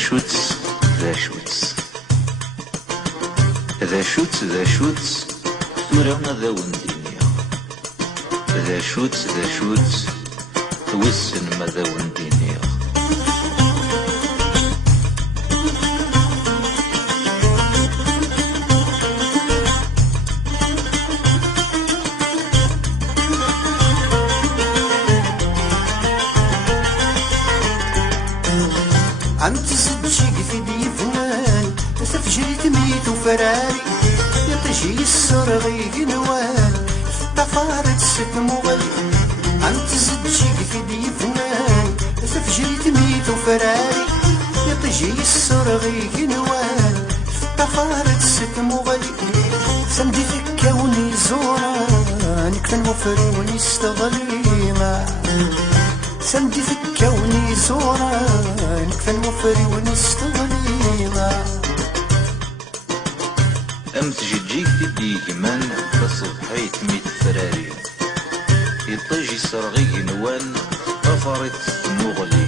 شوتس ذا شوتس ذا شوتس ذا شوتس ثورة ذا وندينيا ذا شوتس ذا شوتس توسن ما ذا وندينيا عم تزجق في دي فنان تفجري تميت وفراري يطجي السرغي قنوان طفارة ست مغلي عم تزجق في دي فنان تفجري تميت وفراري يطجي السرغي قنوان طفارة ست مغلي سمدي في كوني زوران كفن وفري ونستغلي سمدي في كوني زوران كفن وفري ونستغلي أم تجيك تدي من تصبحي تميت فراري يطيجي سرغي نوان طفرت مغلي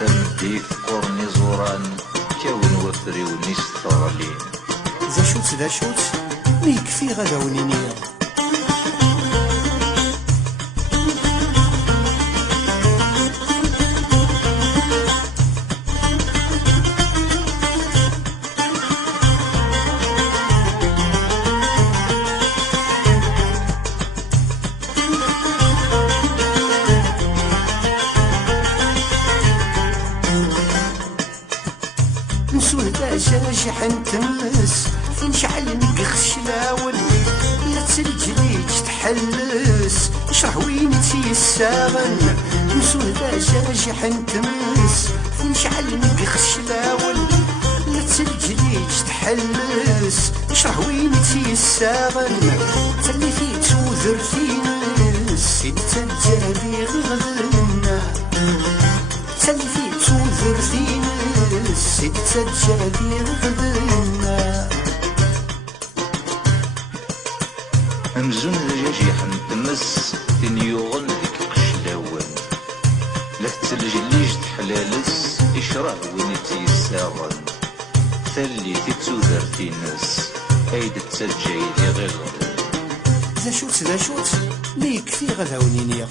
تمدي في قرني زوران كون وفري ونستغلي ذا شوت ميكفي غدا ونينيا نسول باشا حنتمس نشعل نقخش لاول لا تسلجليج تحلس نشرح وين تيساغن نسول باشا حنتمس نشعل نقخش لاول لا تسلجليج تحلس نشرح وين تيساغن تلي في توذر فينس تتجابي غدنا تلي في توذر فينس تتجابي غدنا أمزون دجاجي حنتمس تنيوغن ذيك قشلاوان لا تسلجليج تحلالس إشراه وين تيساغن ثلي تتوذر تينس أيد تسجي لي غير ذا شوت ميكفي غدا ونينيا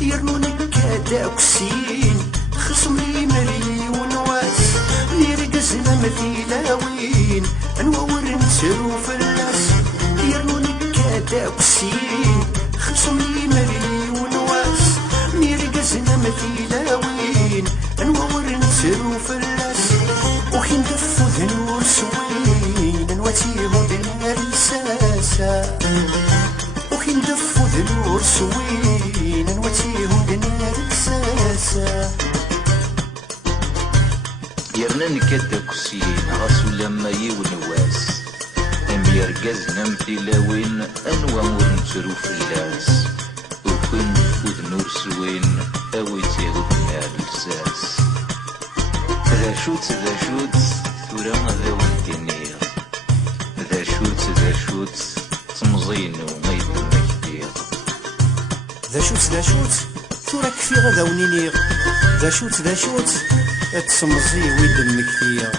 يرنونك كداكسين خصم لي مليون واس يرقزنا مثيلاوين نور نسرو في الناس يرنونك كداكسين خصم لي مليون واس يرقزنا مثيلاوين نور نسرو في الناس وحين دفو ذنور سوين نواتيهو دنيا الساسا وحين دفو ذنور سوين نواتيهو دنيا الساسا يرنان كداكسين غاسو لما يونواس أم يرقزنا مثيلاوين أنوا مور نسرو في اللاس وكن فود نور سوين أويتيه دنيا الساس ذا شوت ثورة ذا وندينيا ذا شوت تمزين وما يدمك دير ذا شوت ثورة كفي غدا ونينيغ ذا شوت تسمزي ويدمك فيا